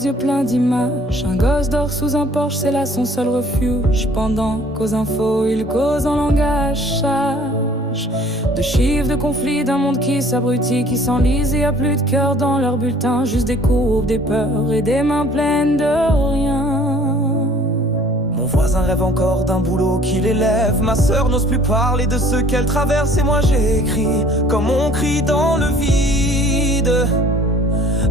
les yeux pleins d'images. Un gosse dort sous un porche, c'est là son seul refuge. Pendant qu'aux infos, il cause en langage sage. De chiffres, de conflits, d'un monde qui s'abrutit, qui s'enlise. Et y a plus de cœur dans leur bulletin, juste des courbes, des peurs et des mains pleines de rien. Mon voisin rêve encore d'un boulot qui l'élève. Ma sœur n'ose plus parler de ce qu'elle traverse. Et moi j'écris comme on crie dans le vide,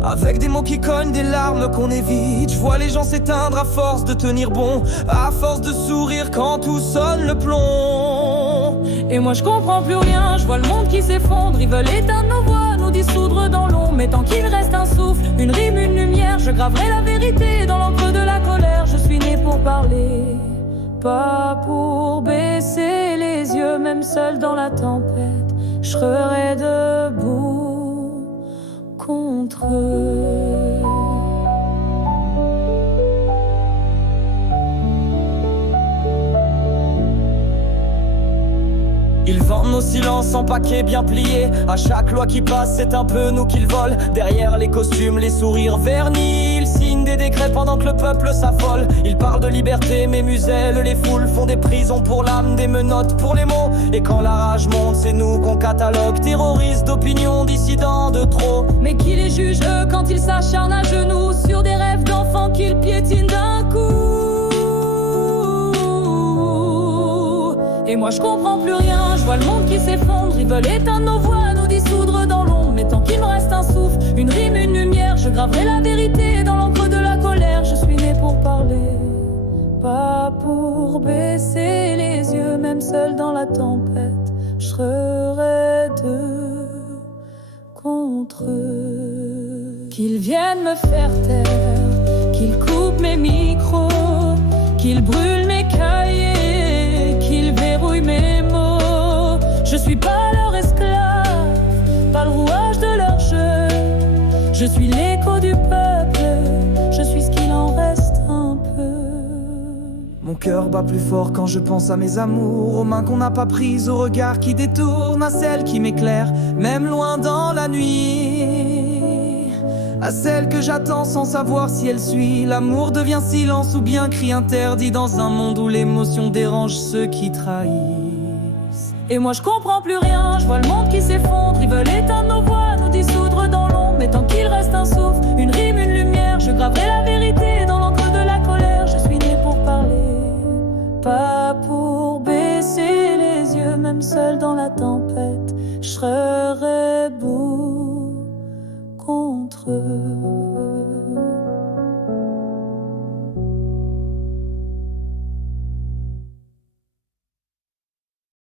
avec des mots qui cognent, des larmes qu'on évite. Je vois les gens s'éteindre à force de tenir bon, à force de sourire quand tout sonne le plomb. Et moi je comprends plus rien, je vois le monde qui s'effondre. Ils veulent éteindre nos voix, nous dissoudre dans l'ombre. Mais tant qu'il reste un souffle, une rime, une lumière, je graverai la vérité dans l'encre de la colère. Je suis né pour parler, pas pour baisser les yeux. Même seul dans la tempête, je serai debout contre eux. Ils vendent nos silences en paquets bien pliés. À chaque loi qui passe, c'est un peu nous qu'ils volent. Derrière les costumes, les sourires vernis, ils signent des décrets pendant que le peuple s'affole. Ils parlent de liberté, mais musellent les foules, font des prisons pour l'âme, des menottes pour les mots. Et quand la rage monte, c'est nous qu'on catalogue, terroristes d'opinion, dissidents de trop. Mais qui les juge, eux, quand ils s'acharnent à genoux sur des rêves d'enfants qu'ils piétinent d'un coup? Et moi je comprends plus rien, je vois le monde qui s'effondre. Ils veulent éteindre nos voix, nous dissoudre dans l'ombre. Mais tant qu'il me reste un souffle, une rime, une lumière, je graverai la vérité dans l'encre de la colère. Je suis né pour parler, pas pour baisser les yeux. Même seul dans la tempête, je serai deux contre eux. Qu'ils viennent me faire taire, qu'ils coupent mes micros, qu'ils brûlent mes cahiers, qu'ils verrouillent mes mots. Je suis pas leur esclave, pas le rouage de leur jeu. Je suis l'écho du peuple, je suis ce qu'il en reste un peu. Mon cœur bat plus fort quand je pense à mes amours, aux mains qu'on n'a pas prises, aux regards qui détournent, à celle qui m'éclaire, même loin dans la nuit, à celle que j'attends sans savoir si elle suit. L'amour devient silence ou bien cri interdit dans un monde où l'émotion dérange ceux qui trahissent. Et moi je comprends plus rien, je vois le monde qui s'effondre. Ils veulent éteindre nos voix, nous dissoudre dans l'ombre. Mais tant qu'il reste un souffle, une rime, une lumière, je graverai la vérité dans l'encre de la colère. Je suis né pour parler, pas pour baisser les yeux. Même seul dans la tempête, je serai debout contre eux.